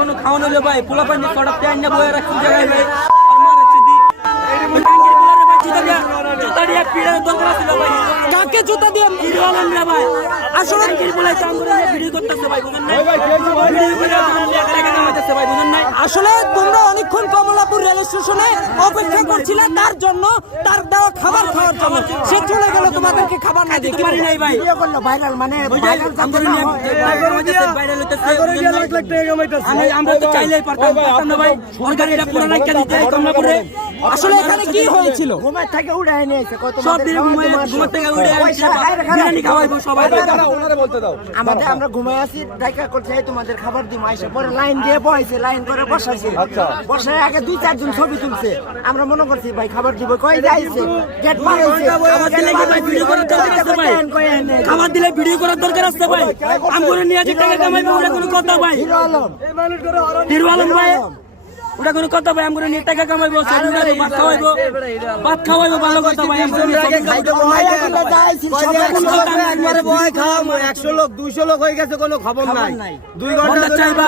কোনো খাওয়ানো হলো ভাই পোলা পানি কটা প্যান না বয়ে রাখছি জায়গায় ভাই আর মারাচ্ছি দি এই টাঙ্গির পোলারে ভাই জুতা দিয়া পিড়ার দরকার ছিল ভাই কাকে জুতা দিয়ে পিড়ালেন না ভাই আসলে টাঙ্গির পোলাই চাম করে ভিডিও করতেছে ভাই বুঝেন না ভিডিও করে চাম দিয়ে একা কামাইতেছে ভাই বুঝেন না আসলে তোমরা অনেকক্ষণ কমলাপুর রেল স্টেশনে অপেক্ষা করছিলে তার জন্য, তার দেওয়া খাবার খাওয়ার জন্য। সে চলে গেল তোমাদেরকে খাবার না দিতে পারি নাই ভাই ভিডিও করলো ভাইরাল, মানে ভাইরাল আমরা নিয়ে ভাইরাল হইতেছে আমরা তো চাইলেই পারতাম না ভাই সরকার এটা পুরো রাখা দিতে কমলাপুরে। আসলে এখানে কি হয়েছিল? ঘুমায় থেকে উড়ে এনেছে কত সব দিন ঘুমার থেকে উঠে বিরিয়ানি খাওয়াইবো সবাই আমাদের আমরা ঘুমায় আছি দেখা করছে এই তোমাদের খাবার দিম আইসা পরে লাইন দিয়ে বইছে, লাইন করে বসাইছে, বসায় আগে 2-4 জন ছবি তুলছে। আমরা মনে করছি ভাই খাবার দিব, কই যাইছে গেট পার হইছে। খাবার দিলে কি ভাই ভিডিও করার দরকার আছে ভাই? খাবার দিলে ভিডিও করার দরকার আছে ভাই? আমগরে নিয়ে যে টাকা কামাইবো ওটা কোনো কথা ভাই? হিরো আলম ভাই ওটা কোনো কথা ভাই? আমগরে নিয়ে টাকা কামাইবো, ছবি উঠাইবো, ভাত খাওয়াইবো ভালো কথা ভাই। আমগরে নিয়ে ছবি খাইতে একবারে বয় খাওয়া 100 লোক 200 লোক হয়ে গেছে, কোনো খবর নাই। 2 ঘন্টা চাইবা